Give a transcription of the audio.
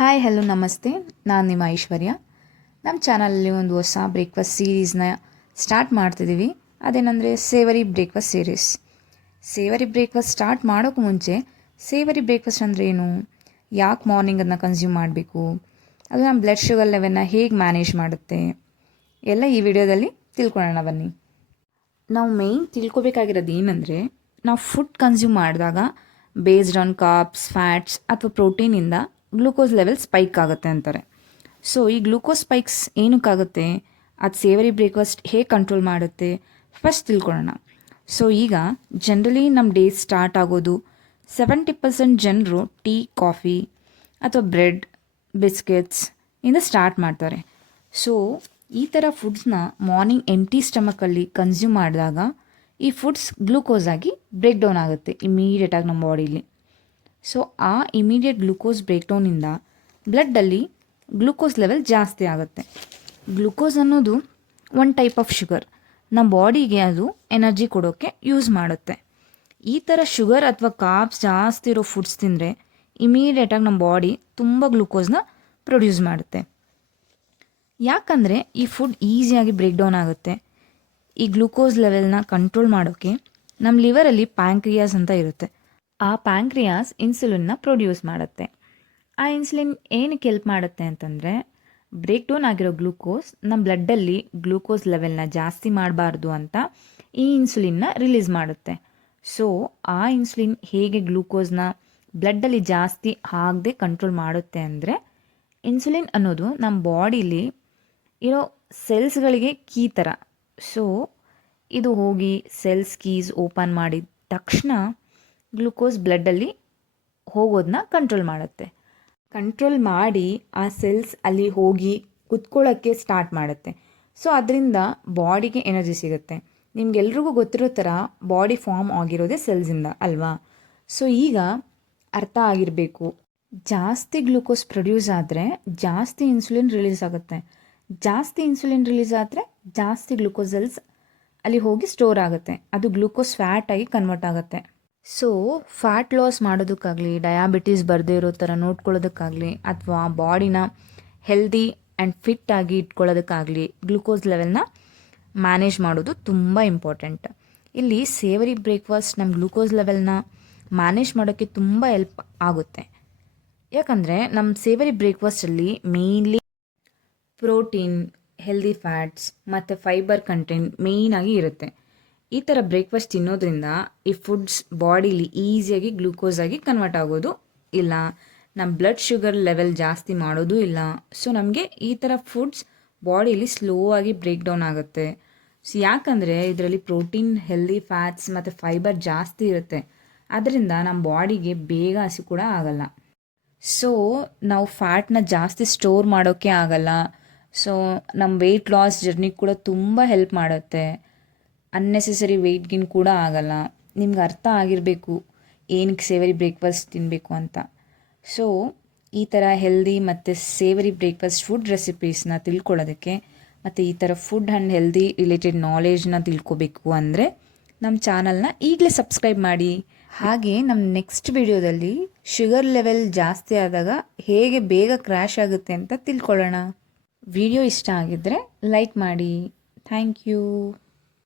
Hi hello ನಮಸ್ತೆ ನಾನು ನಿಮ್ಮ ಐಶ್ವರ್ಯ. ನಮ್ಮ ಚಾನಲಲ್ಲಿ ಒಂದು ಹೊಸ ಬ್ರೇಕ್ಫಾಸ್ಟ್ ಸೀರೀಸ್ನ ಸ್ಟಾರ್ಟ್ ಮಾಡ್ತಿದ್ದೀವಿ ಅದೇನೆಂದರೆ savoury breakfast series. Savoury breakfast start ಮಾಡೋಕ್ಕೂ ಮುಂಚೆ ಸೇವರಿ ಬ್ರೇಕ್ಫಾಸ್ಟ್ ಅಂದರೆ ಏನು? ಯಾಕೆ ಮಾರ್ನಿಂಗ್ ಅದನ್ನ ಕನ್ಸ್ಯೂಮ್ ಮಾಡಬೇಕು? ಅದು ನಮ್ಮ ಬ್ಲಡ್ ಶುಗರ್ ಲೆವೆಲ್ನ ಹೇಗೆ ಮ್ಯಾನೇಜ್ ಮಾಡುತ್ತೆ? ಎಲ್ಲ ಈ ವಿಡಿಯೋದಲ್ಲಿ ತಿಳ್ಕೊಳ್ಳೋಣ ಬನ್ನಿ. ನಾವು ಮೇಯ್ನ್ ತಿಳ್ಕೊಬೇಕಾಗಿರೋದು ಏನಂದರೆ, ನಾವು ಫುಡ್ ಕನ್ಸ್ಯೂಮ್ ಮಾಡಿದಾಗ ಬೇಸ್ಡ್ ಆನ್ ಕಾರ್ಬ್ಸ್ ಫ್ಯಾಟ್ಸ್ ಅಥವಾ ಪ್ರೋಟೀನಿಂದ ಗ್ಲೂಕೋಸ್ ಲೆವೆಲ್ ಸ್ಪೈಕ್ ಆಗುತ್ತೆ ಅಂತಾರೆ. ಸೊ ಈ ಗ್ಲೂಕೋಸ್ ಸ್ಪೈಕ್ಸ್ ಏನಕ್ಕಾಗುತ್ತೆ? ಅದು ಸೇವರಿ ಬ್ರೇಕ್ಫಾಸ್ಟ್ ಹೇಗೆ ಕಂಟ್ರೋಲ್ ಮಾಡುತ್ತೆ? ಫಸ್ಟ್ ತಿಳ್ಕೊಳ್ಳೋಣ. ಸೊ ಈಗ ಜನರಲಿ ನಮ್ಮ ಡೇ ಸ್ಟಾರ್ಟ್ ಆಗೋದು ಸೆವೆಂಟಿ ಪರ್ಸೆಂಟ್ ಜನರು ಟೀ, ಕಾಫಿ ಅಥವಾ ಬ್ರೆಡ್, ಬಿಸ್ಕೆಟ್ಸ್ ಇಂದ ಸ್ಟಾರ್ಟ್ ಮಾಡ್ತಾರೆ. ಸೊ ಈ ಥರ ಫುಡ್ಸ್ನ ಮಾರ್ನಿಂಗ್ ಎಂಟಿ ಸ್ಟಮಕಲ್ಲಿ ಕನ್ಸ್ಯೂಮ್ ಮಾಡಿದಾಗ ಈ ಫುಡ್ಸ್ ಗ್ಲೂಕೋಸ್ ಆಗಿ ಬ್ರೇಕ್ ಡೌನ್ ಆಗುತ್ತೆ ಇಮ್ಮಿಡಿಯೇಟಾಗಿ ನಮ್ಮ ಬಾಡೀಲಿ. ಸೊ ಆ ಇಮಿಡಿಯೇಟ್ ಗ್ಲುಕೋಸ್ ಬ್ರೇಕ್ಡೌನಿಂದ ಬ್ಲಡ್ಡಲ್ಲಿ ಗ್ಲುಕೋಸ್ ಲೆವೆಲ್ ಜಾಸ್ತಿ ಆಗುತ್ತೆ. ಗ್ಲುಕೋಸ್ ಅನ್ನೋದು ಒನ್ ಟೈಪ್ ಆಫ್ ಶುಗರ್ ನಮ್ಮ ಬಾಡಿಗೆ ಅದು ಎನರ್ಜಿ ಕೊಡೋಕ್ಕೆ ಯೂಸ್ ಮಾಡುತ್ತೆ. ಈ ಥರ ಶುಗರ್ ಅಥವಾ ಕಾಪ್ಸ್ ಜಾಸ್ತಿ ಇರೋ ಫುಡ್ಸ್ ತಿಂದರೆ ಇಮಿಡಿಯೇಟಾಗಿ ನಮ್ಮ ಬಾಡಿ ತುಂಬ ಗ್ಲುಕೋಸ್ನ ಪ್ರೊಡ್ಯೂಸ್ ಮಾಡುತ್ತೆ. ಯಾಕಂದರೆ ಈ ಫುಡ್ ಈಸಿಯಾಗಿ ಬ್ರೇಕ್ ಡೌನ್ ಆಗುತ್ತೆ. ಈ ಗ್ಲೂಕೋಸ್ ಲೆವೆಲ್ನ ಕಂಟ್ರೋಲ್ ಮಾಡೋಕ್ಕೆ ನಮ್ಮ ಲಿವರಲ್ಲಿ ಪ್ಯಾಂಕ್ರಿಯಾಸ್ ಅಂತ ಇರುತ್ತೆ. ಆ ಪ್ಯಾಂಕ್ರಿಯಾಸ್ ಇನ್ಸುಲಿನ್ನ ಪ್ರೊಡ್ಯೂಸ್ ಮಾಡುತ್ತೆ. ಆ ಇನ್ಸುಲಿನ್ ಏನಕ್ಕೆ ಹೆಲ್ಪ್ ಮಾಡುತ್ತೆ ಅಂತಂದರೆ, ಬ್ರೇಕ್ ಡೌನ್ ಆಗಿರೋ ಗ್ಲೂಕೋಸ್ ನಮ್ಮ ಬ್ಲಡ್ಡಲ್ಲಿ ಗ್ಲೂಕೋಸ್ ಲೆವೆಲ್ನ ಜಾಸ್ತಿ ಮಾಡಬಾರ್ದು ಅಂತ ಈ ಇನ್ಸುಲಿನ್ನ ರಿಲೀಸ್ ಮಾಡುತ್ತೆ. ಸೊ, ಆ ಇನ್ಸುಲಿನ್ ಹೇಗೆ ಗ್ಲೂಕೋಸ್ನ ಬ್ಲಡ್ಡಲ್ಲಿ ಜಾಸ್ತಿ ಆಗದೆ ಕಂಟ್ರೋಲ್ ಮಾಡುತ್ತೆ ಅಂದರೆ, ಇನ್ಸುಲಿನ್ ಅನ್ನೋದು ನಮ್ಮ ಬಾಡಿಲಿ ಇರೋ ಸೆಲ್ಸ್ಗಳಿಗೆ ಕೀ ಥರ. ಸೊ, ಇದು ಹೋಗಿ ಸೆಲ್ಸ್ ಕೀಸ್ ಓಪನ್ ಮಾಡಿದ ತಕ್ಷಣ ಗ್ಲೂಕೋಸ್ ಬ್ಲಡ್ಡಲ್ಲಿ ಹೋಗೋದನ್ನ ಕಂಟ್ರೋಲ್ ಮಾಡುತ್ತೆ. ಕಂಟ್ರೋಲ್ ಮಾಡಿ ಆ ಸೆಲ್ಸ್ ಅಲ್ಲಿ ಹೋಗಿ ಕುತ್ಕೊಳ್ಳೋಕ್ಕೆ ಸ್ಟಾರ್ಟ್ ಮಾಡುತ್ತೆ. ಸೊ ಅದರಿಂದ ಬಾಡಿಗೆ ಎನರ್ಜಿ ಸಿಗುತ್ತೆ. ನಿಮಗೆಲ್ರಿಗೂ ಗೊತ್ತಿರೋ ಥರ ಬಾಡಿ ಫಾರ್ಮ್ ಆಗಿರೋದೇ ಸೆಲ್ಸಿಂದ ಅಲ್ವಾ? ಸೊ ಈಗ ಅರ್ಥ ಆಗಿರಬೇಕು. ಜಾಸ್ತಿ ಗ್ಲೂಕೋಸ್ ಪ್ರೊಡ್ಯೂಸ್ ಆದರೆ ಜಾಸ್ತಿ ಇನ್ಸುಲಿನ್ ರಿಲೀಸ್ ಆಗುತ್ತೆ. ಜಾಸ್ತಿ ಇನ್ಸುಲಿನ್ ರಿಲೀಸ್ ಆದರೆ ಜಾಸ್ತಿ ಗ್ಲೂಕೋಸಲ್ಸ್ ಅಲ್ಲಿ ಹೋಗಿ ಸ್ಟೋರ್ ಆಗುತ್ತೆ. ಅದು ಗ್ಲೂಕೋಸ್ ಫ್ಯಾಟ್ ಆಗಿ ಕನ್ವರ್ಟ್ ಆಗುತ್ತೆ. ಸೊ ಫ್ಯಾಟ್ ಲಾಸ್ ಮಾಡೋದಕ್ಕಾಗಲಿ ಡಯಾಬಿಟೀಸ್ ಬರದೇ ಇರೋ ಥರ ನೋಡ್ಕೊಳ್ಳೋದಕ್ಕಾಗಲಿ, ಅಥವಾ ಬಾಡಿನ ಹೆಲ್ದಿ ಆ್ಯಂಡ್ ಫಿಟ್ ಆಗಿ ಇಟ್ಕೊಳ್ಳೋದಕ್ಕಾಗಲಿ ಗ್ಲುಕೋಸ್ ಲೆವೆಲ್ನ ಮ್ಯಾನೇಜ್ ಮಾಡೋದು ತುಂಬ ಇಂಪಾರ್ಟೆಂಟ್ ಇಲ್ಲಿ ಸೇವರಿ ಬ್ರೇಕ್ಫಾಸ್ಟ್ ನಮ್ಮ ಗ್ಲುಕೋಸ್ ಲೆವೆಲ್ನ ಮ್ಯಾನೇಜ್ ಮಾಡೋಕ್ಕೆ ತುಂಬ ಹೆಲ್ಪ್ ಆಗುತ್ತೆ. ಯಾಕಂದರೆ ನಮ್ಮ ಸೇವರಿ ಬ್ರೇಕ್ಫಾಸ್ಟಲ್ಲಿ ಮೇಯ್ನ್ಲಿ ಪ್ರೋಟೀನ್ ಹೆಲ್ದಿ ಫ್ಯಾಟ್ಸ್ ಮತ್ತು ಫೈಬರ್ ಕಂಟೆಂಟ್ ಮೇಯ್ನಾಗಿ ಇರುತ್ತೆ. ಈ ಥರ ಬ್ರೇಕ್ಫಾಸ್ಟ್ ತಿನ್ನೋದ್ರಿಂದ ಈ ಫುಡ್ಸ್ ಬಾಡಿಲಿ ಈಸಿಯಾಗಿ ಗ್ಲೂಕೋಸ್ ಆಗಿ ಕನ್ವರ್ಟ್ ಆಗೋದು ಇಲ್ಲ. ನಮ್ಮ ಬ್ಲಡ್ ಶುಗರ್ ಲೆವೆಲ್ ಜಾಸ್ತಿ ಮಾಡೋದು ಇಲ್ಲ. ಸೊ ನಮಗೆ ಈ ಥರ ಫುಡ್ಸ್ ಬಾಡಿಲಿ ಸ್ಲೋ ಆಗಿ ಬ್ರೇಕ್ ಡೌನ್ ಆಗುತ್ತೆ. ಸೊ ಯಾಕಂದರೆ ಇದರಲ್ಲಿ ಪ್ರೋಟೀನ್ ಹೆಲ್ದಿ ಫ್ಯಾಟ್ಸ್ ಮತ್ತು ಫೈಬರ್ ಜಾಸ್ತಿ ಇರುತ್ತೆ. ಅದರಿಂದ ನಮ್ಮ ಬಾಡಿಗೆ ಬೇಗ ಹಸಿ ಕೂಡ ಆಗಲ್ಲ. ಸೊ ನಾವು ಫ್ಯಾಟ್ನ ಜಾಸ್ತಿ ಸ್ಟೋರ್ ಮಾಡೋಕ್ಕೆ ಆಗಲ್ಲ. ಸೊ ನಮ್ಮ ವೆಯ್ಟ್ ಲಾಸ್ ಜರ್ನಿ ಕೂಡ ತುಂಬ ಹೆಲ್ಪ್ ಮಾಡುತ್ತೆ. ಅನ್ನೆಸೆಸರಿ ವೆಯ್ಟ್ ಗಿನ್ ಕೂಡ ಆಗಲ್ಲ. ನಿಮ್ಗೆ ಅರ್ಥ ಆಗಿರಬೇಕು. ಏನಕ್ಕೆ ಸೇವರಿ ಬ್ರೇಕ್ಫಾಸ್ಟ್ ತಿನ್ನಬೇಕು ಅಂತ. ಸೊ ಈ ಥರ ಹೆಲ್ದಿ ಮತ್ತು ಸೇವರಿ ಬ್ರೇಕ್ಫಾಸ್ಟ್ ಫುಡ್ ರೆಸಿಪೀಸ್ನ ತಿಳ್ಕೊಳ್ಳೋದಕ್ಕೆ ಮತ್ತು ಈ ಥರ ಫುಡ್ ಆ್ಯಂಡ್ ಹೆಲ್ದಿ ರಿಲೇಟೆಡ್ ನಾಲೆಜ್ನ ತಿಳ್ಕೊಬೇಕು ಅಂದರೆ ನಮ್ಮ ಚಾನಲ್ನ ಈಗಲೇ ಸಬ್ಸ್ಕ್ರೈಬ್ ಮಾಡಿ. ಹಾಗೆ ನಮ್ಮ ನೆಕ್ಸ್ಟ್ ವಿಡಿಯೋದಲ್ಲಿ ಶುಗರ್ ಲೆವೆಲ್ ಜಾಸ್ತಿ ಆದಾಗ ಹೇಗೆ ಬೇಗ ಕ್ರ್ಯಾಶ್ ಆಗುತ್ತೆ ಅಂತ ತಿಳ್ಕೊಳ್ಳೋಣ. ವಿಡಿಯೋ ಇಷ್ಟ ಆಗಿದ್ದರೆ ಲೈಕ್ ಮಾಡಿ. Thank you